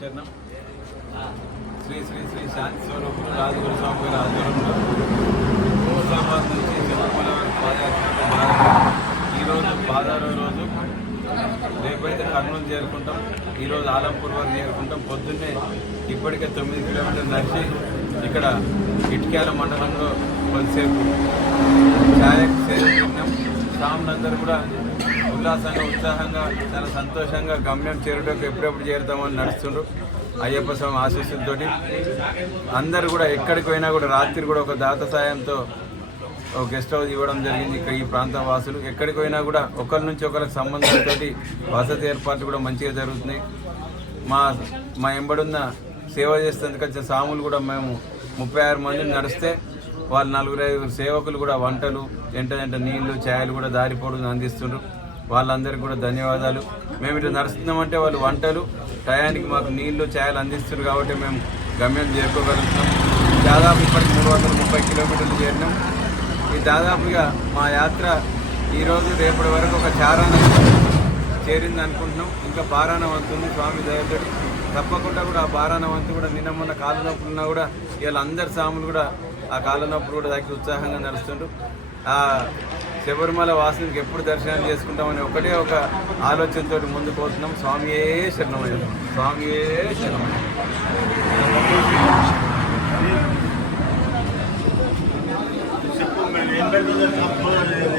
శరణం. శ్రీ శ్రీ శ్రీ శాంతి స్వరూపులు రాజగురు స్వామి గారి ఆధ్వర్యంలో హుస్నాబాద్ నుంచి శబరిమల వరకు పాదయాత్ర ఈరోజు బాదారో రోజు రేపైతే కర్నూలు చేరుకుంటాం. ఈరోజు ఆలంపూర్ వరకు చేరుకుంటాం. పొద్దున్నే ఇప్పటికే తొమ్మిది కిలోమీటర్లు నడిచి ఇక్కడ ఇటుక్యాల మండలంలో కొద్దిసేపు ఛాయ సేవ తిన్నాం స్వాములందరూ కూడా ఉల్లాసంగా ఉత్సాహంగా చాలా సంతోషంగా గమ్యం చేరడానికి ఎప్పుడెప్పుడు చేరుతామని నడుస్తుండ్రు. అయ్యప్ప స్వామి ఆశీస్సులతోటి. అందరు కూడా ఎక్కడికి పోయినా కూడా రాత్రి కూడా ఒక దాత సాయంతో ఒక గెస్ట్ హౌస్ ఇవ్వడం జరిగింది ఇక్కడ ఈ ప్రాంత వాసులు. ఎక్కడికి పోయినా కూడా ఒకరి నుంచి ఒకరికి సంబంధంతో వసతి ఏర్పాట్లు కూడా మంచిగా జరుగుతున్నాయి. మా మా ఎంబడున్న సేవ చేసేందుకు వచ్చిన సాములు కూడా మేము ముప్పై ఆరు మందిని నడిస్తే వాళ్ళు నలుగురు ఐదుగురు సేవకులు కూడా వంటలు ఎంట ఎంట నీళ్ళు ఛాయలు కూడా దారిపోవడం అందిస్తుండ్రు. వాళ్ళందరికీ కూడా ధన్యవాదాలు. మేము ఇట్లా నడుస్తున్నామంటే వాళ్ళు వంటలు టయానికి మాకు నీళ్ళు ఛాయలు అందిస్తున్నారు కాబట్టి మేము గమ్యం చేరుకోగలుగుతున్నాం. దాదాపు ఇప్పటికి మూడు వందల ముప్పై కిలోమీటర్లు చేరినాం. ఈ దాదాపుగా మా యాత్ర ఈరోజు రేపటి వరకు ఒక చారాన చేరింది అనుకుంటున్నాం. ఇంకా పారాణ వంతుంది స్వామి దయతోటి. తప్పకుండా కూడా ఆ పారాణ వంతు కూడా నిన్న మొన్న కాలు ఉన్నా కూడా వీళ్ళందరి సాములు కూడా ఆ కాళ్ళ కూడా దానికి ఉత్సాహంగా నడుస్తుంటూ ఆ శబరిమల వాసునికి ఎప్పుడు దర్శనం చేసుకుంటామని ఒకటే ఒక ఆలోచనతో ముందుకు పోతున్నాం. స్వామియే శరణమయ్య. స్వామియే శరణమయ్య. చెప్పు?